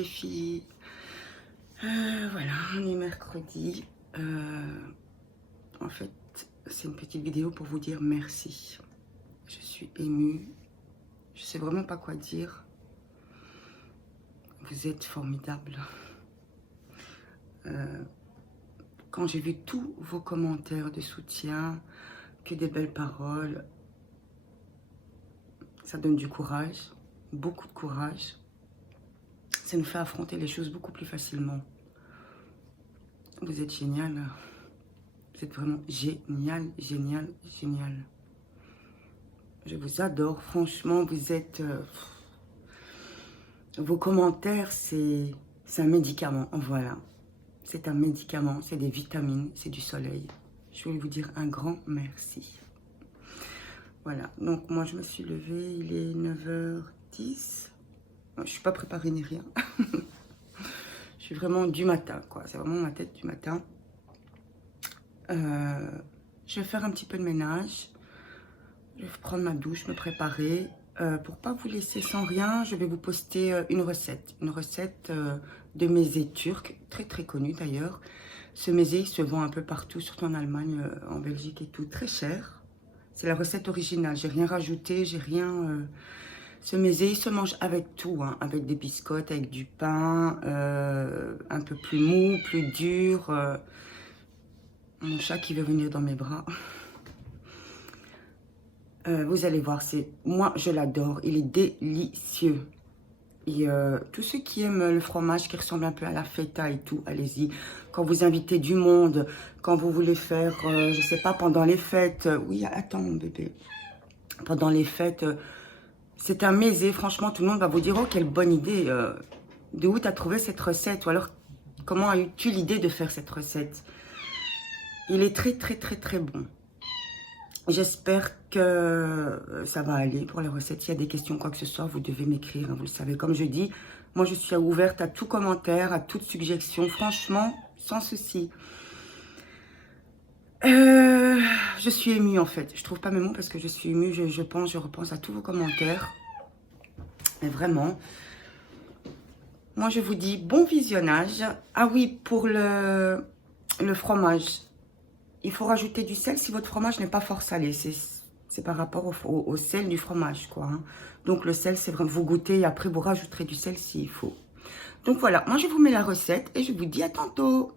les filles. Voilà, on est mercredi. En fait, c'est une petite vidéo pour vous dire merci. Je suis émue. Je sais vraiment pas quoi dire. Vous êtes formidables. Quand j'ai vu tous vos commentaires de soutien, que des belles paroles, ça donne du courage, beaucoup de courage. Ça nous fait affronter les choses beaucoup plus facilement. Vous êtes génial. Vous êtes vraiment génial, génial, génial. Je vous adore. Franchement, vous êtes... Vos commentaires, c'est un médicament. Voilà. C'est un médicament, c'est des vitamines, c'est du soleil. Je voulais vous dire un grand merci. Voilà. Donc, moi, je me suis levée. Il est 9h10. Je ne suis pas préparée ni rien. Je suis vraiment du matin, quoi. C'est vraiment ma tête du matin. Je vais faire un petit peu de ménage. Je vais prendre ma douche, me préparer. Pour pas vous laisser sans rien, je vais vous poster une recette. Une recette de mésé turc, très très connue d'ailleurs. Ce mésé, il se vend un peu partout, surtout en Allemagne, en Belgique et tout, très cher. C'est la recette originale, j'ai rien rajouté, j'ai rien... Ce mésé, il se mange avec tout, hein, avec des biscottes, avec du pain, un peu plus mou, plus dur. Mon chat qui veut venir dans mes bras. Vous allez voir, moi je l'adore, il est délicieux. Et tous ceux qui aiment le fromage qui ressemble un peu à la feta et tout, allez-y. Quand vous invitez du monde, quand vous voulez faire, je sais pas, pendant les fêtes. Oui, attends mon bébé. Pendant les fêtes, c'est un mésé, franchement, tout le monde va vous dire, oh quelle bonne idée. De où tu as trouvé cette recette? Ou alors, comment as-tu l'idée de faire cette recette? Il est très très très très bon. J'espère que ça va aller pour la recette. S'il y a des questions, quoi que ce soit, vous devez m'écrire, hein, vous le savez. Comme je dis, moi je suis ouverte à tout commentaire, à toute suggestion. Franchement, sans souci. Je suis émue en fait. Je trouve pas mes mots parce que je suis émue. Je repense à tous vos commentaires. Et vraiment, moi je vous dis bon visionnage. Ah oui, pour le fromage. Il faut rajouter du sel si votre fromage n'est pas fort salé. C'est par rapport au sel du fromage, quoi. Hein. Donc, le sel, c'est vraiment vous goûtez et après, vous rajouterez du sel s'il faut. Donc, voilà. Moi, je vous mets la recette et je vous dis à tantôt.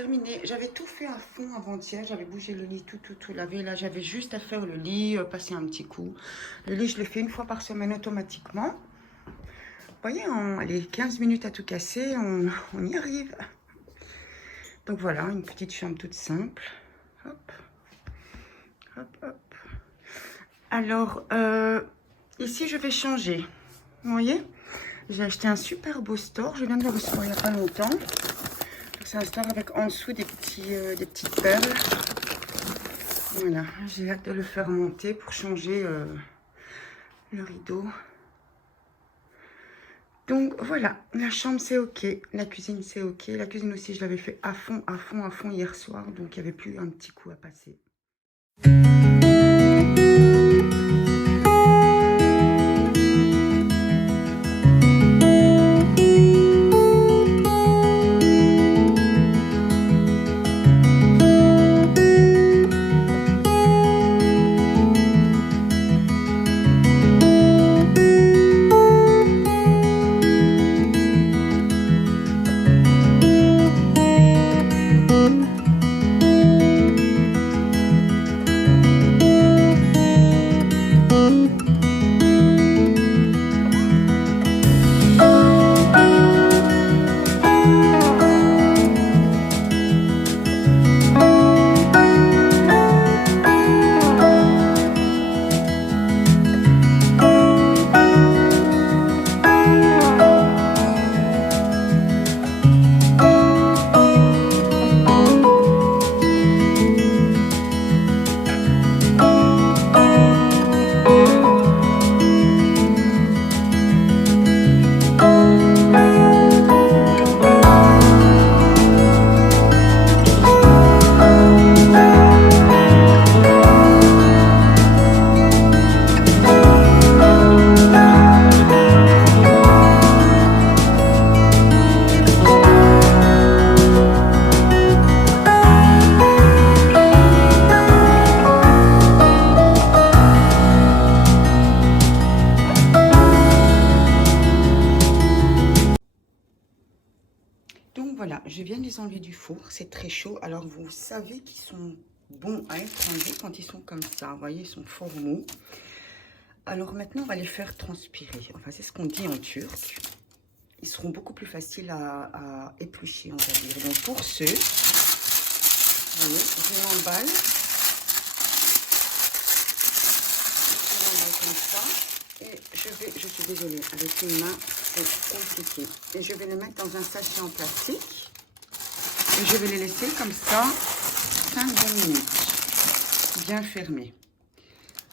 terminé. J'avais tout fait à fond avant-hier. J'avais bougé le lit, tout lavé. Là, j'avais juste à faire le lit, passer un petit coup. Le lit, je le fais une fois par semaine automatiquement. Vous voyez, les 15 minutes à tout casser, on y arrive. Donc voilà, une petite chambre toute simple. Hop, hop, hop. Alors, ici, je vais changer. Vous voyez, j'ai acheté un super beau store. Je viens de le recevoir il n'y a pas longtemps. C'est un store avec en dessous des petites perles. Voilà, j'ai hâte de le faire monter pour changer le rideau. Donc voilà, la chambre c'est ok, la cuisine c'est ok. La cuisine aussi, je l'avais fait à fond hier soir. Donc il n'y avait plus un petit coup à passer. Donc voilà, je viens de les enlever du four, c'est très chaud. Alors vous savez qu'ils sont bons à être enlevés quand ils sont comme ça. Vous voyez, ils sont fort mous. Alors maintenant, on va les faire transpirer. Enfin, c'est ce qu'on dit en turc. Ils seront beaucoup plus faciles à éplucher, on va dire. Donc pour ceux, vous voyez, je l'emballe. Je l'emballe comme ça. Et je suis désolée, avec une main, c'est compliqué. Et je vais les mettre dans un sachet en plastique. Et je vais les laisser comme ça 5-20 minutes, bien fermés.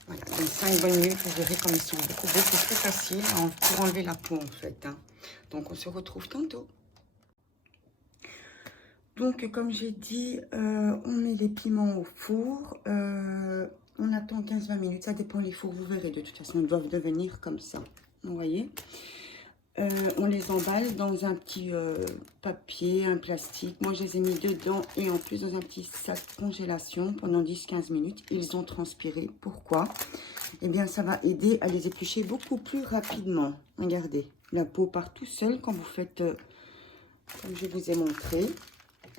Voilà, donc 5-20 minutes, vous verrez comme ils sont beaucoup plus faciles pour enlever la peau en fait. Hein. Donc on se retrouve tantôt. Donc comme j'ai dit, on met les piments au four. On attend 15-20 minutes, ça dépend les fours, vous verrez. De toute façon, ils doivent devenir comme ça. Vous voyez, on les emballe dans un petit papier, un plastique. Moi, je les ai mis dedans et en plus dans un petit sac congélation pendant 10-15 minutes. Ils ont transpiré. Pourquoi? Eh bien, ça va aider à les éplucher beaucoup plus rapidement. Regardez, la peau part tout seul quand vous faites, comme je vous ai montré.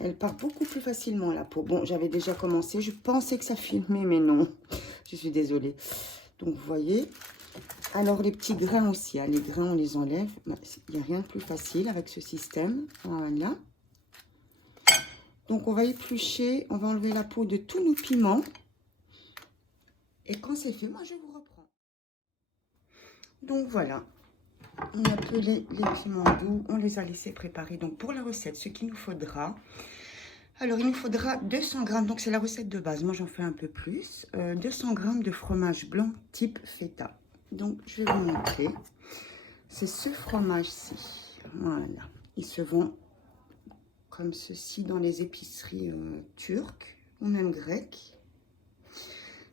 Elle part beaucoup plus facilement, la peau. Bon, j'avais déjà commencé. Je pensais que ça filmait, mais non. Je suis désolée. Donc, vous voyez. Alors, les petits grains aussi. Hein, les grains, on les enlève. Il n'y a rien de plus facile avec ce système. Voilà. Donc, on va éplucher. On va enlever la peau de tous nos piments. Et quand c'est fait, moi, je vous reprends. Donc, voilà. On a pelé les piments doux, on les a laissés préparer. Donc pour la recette, ce qu'il nous faudra, alors il nous faudra 200 g, donc c'est la recette de base, moi j'en fais un peu plus, 200 g de fromage blanc type feta. Donc je vais vous montrer, c'est ce fromage-ci, voilà, il se vend comme ceci dans les épiceries turques ou même grecques.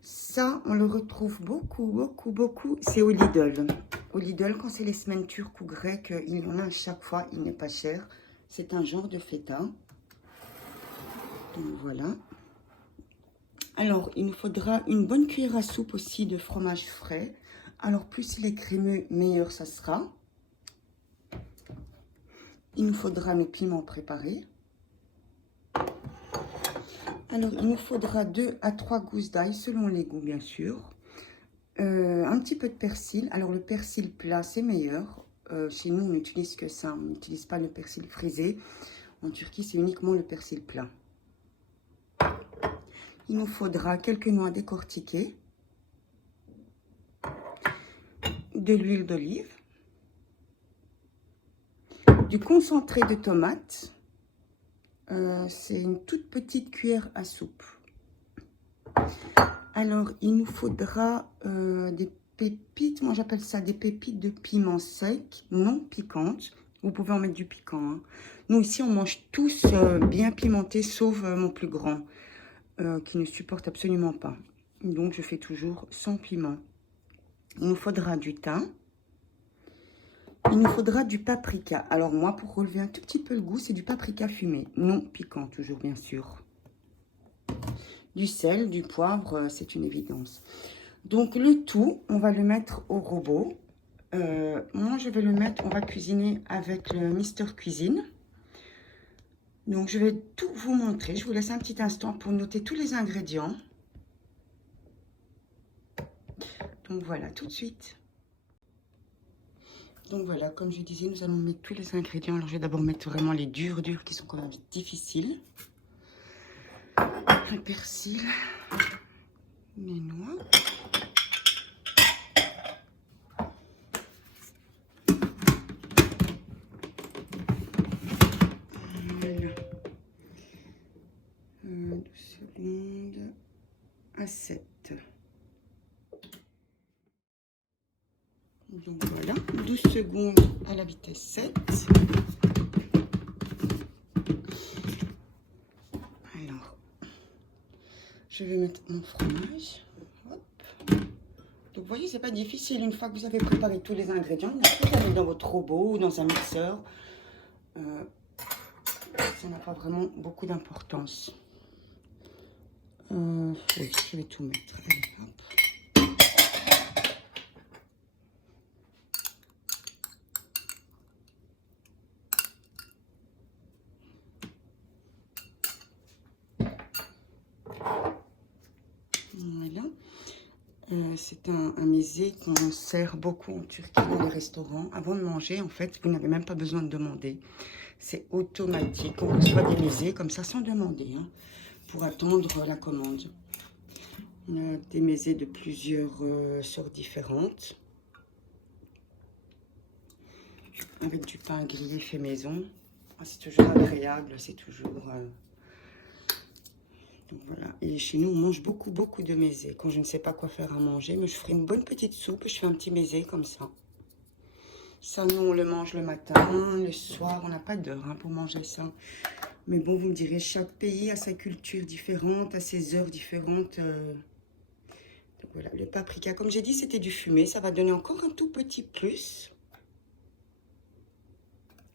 Ça, on le retrouve beaucoup, c'est au Lidl. Au Lidl, quand c'est les semaines turques ou grecques, il y en a à chaque fois, il n'est pas cher. C'est un genre de feta. Donc voilà. Alors, il nous faudra une bonne cuillère à soupe aussi de fromage frais. Alors, plus il est crémeux, meilleur ça sera. Il nous faudra nos piments préparés. Alors, il nous faudra 2 à 3 gousses d'ail, selon les goûts, bien sûr. Un petit peu de persil. Alors, le persil plat, c'est meilleur. Chez nous, on n'utilise que ça. On n'utilise pas le persil frisé. En Turquie, c'est uniquement le persil plat. Il nous faudra quelques noix décortiquées. De l'huile d'olive. Du concentré de tomate. C'est une toute petite cuillère à soupe. Alors, il nous faudra des pépites. Moi, j'appelle ça des pépites de piment sec, non piquantes. Vous pouvez en mettre du piquant. Hein. Nous, ici, on mange tous bien pimentés, sauf mon plus grand, qui ne supporte absolument pas. Donc, je fais toujours sans piment. Il nous faudra du thym. Il nous faudra du paprika. Alors moi, pour relever un tout petit peu le goût, c'est du paprika fumé. Non piquant, toujours bien sûr. Du sel, du poivre, c'est une évidence. Donc le tout, on va le mettre au robot. Moi, je vais le mettre, on va cuisiner avec le Mister Cuisine. Donc je vais tout vous montrer. Je vous laisse un petit instant pour noter tous les ingrédients. Donc voilà, tout de suite. Donc voilà, comme je disais, nous allons mettre tous les ingrédients. Alors je vais d'abord mettre vraiment les durs qui sont quand même difficiles. Le persil, les noix. Voilà. 12 secondes à 7. Donc voilà, 12 secondes à la vitesse 7. Alors, je vais mettre mon fromage. Hop. Donc vous voyez, c'est pas difficile. Une fois que vous avez préparé tous les ingrédients, il n'y a plus qu'à mettre dans votre robot ou dans un mixeur. Ça n'a pas vraiment beaucoup d'importance. Oui, je vais tout mettre. Allez, hop. Voilà. C'est un mésé qu'on sert beaucoup en Turquie dans les restaurants. Avant de manger, en fait, vous n'avez même pas besoin de demander. C'est automatique. On reçoit des mésés comme ça sans demander, hein, pour attendre la commande. On a des mésés de plusieurs sortes différentes. Avec du pain grillé fait maison. C'est toujours agréable, c'est toujours... Donc voilà, et chez nous on mange beaucoup de mésés. Quand je ne sais pas quoi faire à manger, mais je ferai une bonne petite soupe, je fais un petit mésé comme ça. Ça, nous on le mange le matin, le soir, on n'a pas d'heure pour manger ça. Mais bon, vous me direz, chaque pays a sa culture différente, a ses heures différentes. Donc voilà, le paprika, comme j'ai dit, c'était du fumé, ça va donner encore un tout petit plus.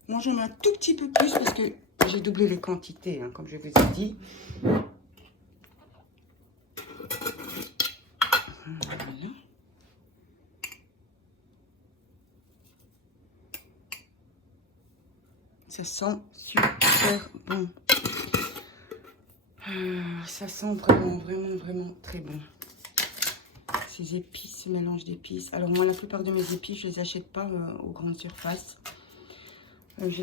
Moi j'en mets un tout petit peu plus parce que j'ai doublé les quantités, hein, comme je vous ai dit. Voilà. Ça sent super bon. Ça sent vraiment très bon. Ces épices, ce mélange d'épices. Alors moi, la plupart de mes épices, je les achète pas aux grandes surfaces.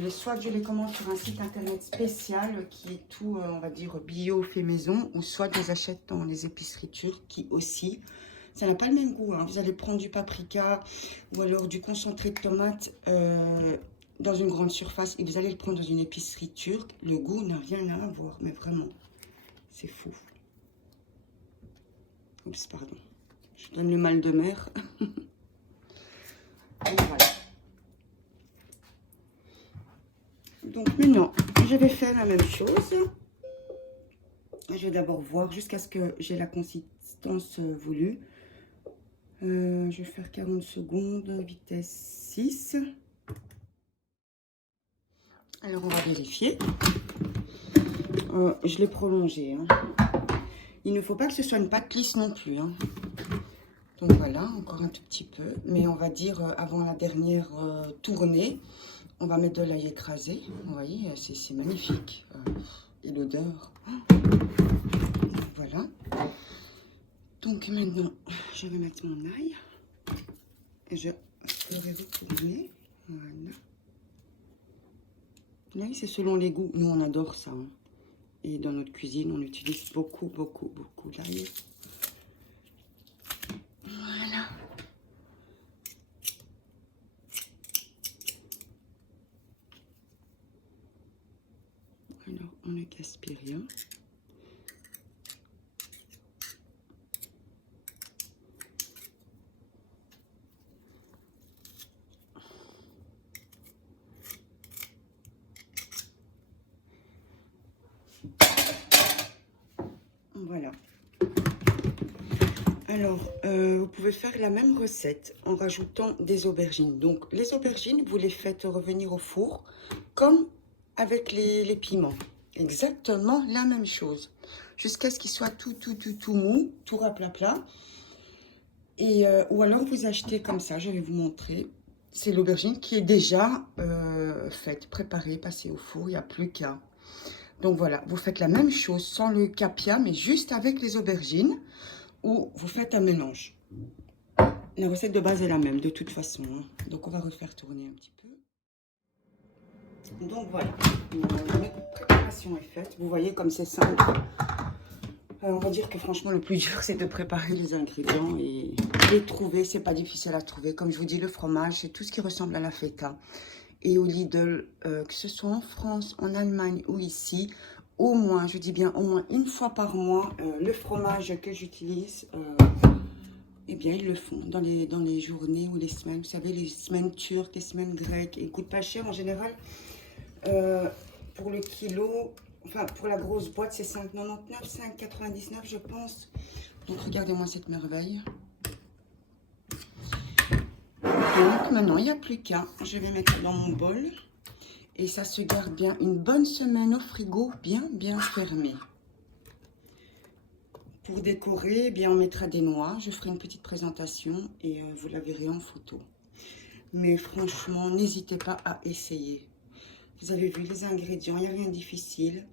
Soit je les commande sur un site internet spécial qui est tout, on va dire, bio, fait maison, ou soit je les achète dans les épiceries turques qui aussi, ça n'a pas le même goût. Hein. Vous allez prendre du paprika ou alors du concentré de tomate dans une grande surface et vous allez le prendre dans une épicerie turque. Le goût n'a rien à voir, mais vraiment, c'est fou. Oups, pardon. Je donne le mal de mer. Donc voilà. Donc maintenant, je vais faire la même chose. Je vais d'abord voir jusqu'à ce que j'ai la consistance voulue. Je vais faire 40 secondes, vitesse 6. Alors, on va vérifier. Je l'ai prolongé. Hein. Il ne faut pas que ce soit une pâte lisse non plus. Hein. Donc voilà, encore un tout petit peu. Mais on va dire, avant la dernière tournée, on va mettre de l'ail écrasé. Vous voyez, c'est magnifique. Et l'odeur. Voilà. Donc maintenant, je vais mettre mon ail. Et je vais retourner. Voilà. L'ail, c'est selon les goûts. Nous, on adore ça. Hein. Et dans notre cuisine, on utilise beaucoup l'ail. Voilà. Alors, on ne gaspille rien. Voilà. Alors, vous pouvez faire la même recette en rajoutant des aubergines. Donc, les aubergines, vous les faites revenir au four comme avec les piments. Exactement la même chose. Jusqu'à ce qu'ils soient tout mou, tout raplat. Et, ou alors, vous achetez comme ça, je vais vous montrer. C'est l'aubergine qui est déjà faite, préparée, passée au four. Il n'y a plus qu'à. Donc, voilà, vous faites la même chose sans le capia, mais juste avec les aubergines. Ou vous faites un mélange. La recette de base est la même de toute façon. Hein. Donc on va refaire tourner un petit peu. Donc voilà, la préparation est faite. Vous voyez comme c'est simple. On va dire que franchement le plus dur c'est de préparer les ingrédients et les trouver. C'est pas difficile à trouver. Comme je vous dis, le fromage c'est tout ce qui ressemble à la feta. Et au Lidl, que ce soit en France, en Allemagne ou ici, au moins, je dis bien au moins une fois par mois, le fromage que j'utilise, eh bien, ils le font dans les journées ou les semaines. Vous savez, les semaines turques, les semaines grecques, ils coûtent pas cher en général. Pour le kilo, enfin, pour la grosse boîte, c'est 5,99, 5,99 je pense. Donc, regardez-moi cette merveille. Donc, maintenant, il n'y a plus qu'à. Je vais mettre dans mon bol. Et ça se garde bien une bonne semaine au frigo, bien fermé. Pour décorer, eh bien, on mettra des noix. Je ferai une petite présentation et vous la verrez en photo. Mais franchement, n'hésitez pas à essayer. Vous avez vu les ingrédients, il n'y a rien de difficile.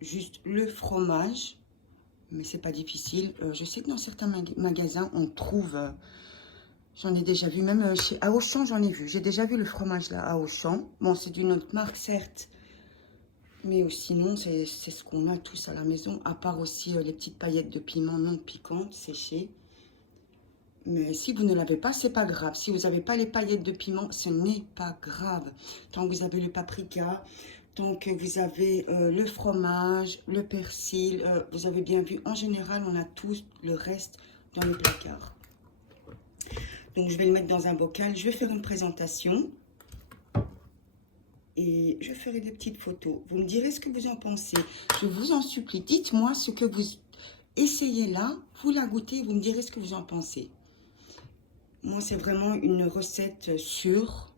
Juste le fromage, mais c'est pas difficile. Je sais que dans certains magasins, on trouve... j'en ai déjà vu, même chez Auchan, j'en ai vu. J'ai déjà vu le fromage là à Auchan. Bon, c'est d'une autre marque, certes. Mais sinon, c'est ce qu'on a tous à la maison. À part aussi les petites paillettes de piment non piquantes, séchées. Mais si vous ne l'avez pas, c'est pas grave. Si vous n'avez pas les paillettes de piment, ce n'est pas grave. Tant que vous avez le paprika, tant que vous avez le fromage, le persil, vous avez bien vu. En général, on a tous le reste dans le placard. Donc, je vais le mettre dans un bocal. Je vais faire une présentation. Et je ferai des petites photos. Vous me direz ce que vous en pensez. Je vous en supplie, dites-moi ce que vous essayez là. Vous la goûtez, vous me direz ce que vous en pensez. Moi, c'est vraiment une recette sûre.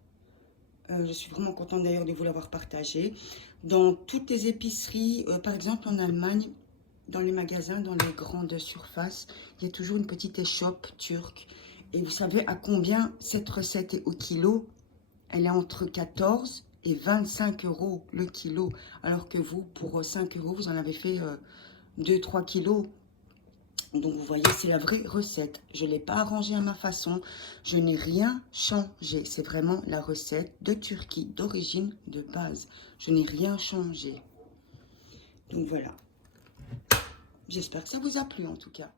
Je suis vraiment contente d'ailleurs de vous l'avoir partagée. Dans toutes les épiceries, par exemple en Allemagne, dans les magasins, dans les grandes surfaces, il y a toujours une petite échoppe turque. Et vous savez à combien cette recette est au kilo? Elle est entre 14 et 25 € le kilo. Alors que vous, pour 5 €, vous en avez fait 2-3 kilos. Donc, vous voyez, c'est la vraie recette. Je ne l'ai pas arrangée à ma façon. Je n'ai rien changé. C'est vraiment la recette de Turquie, d'origine, de base. Je n'ai rien changé. Donc, voilà. J'espère que ça vous a plu, en tout cas.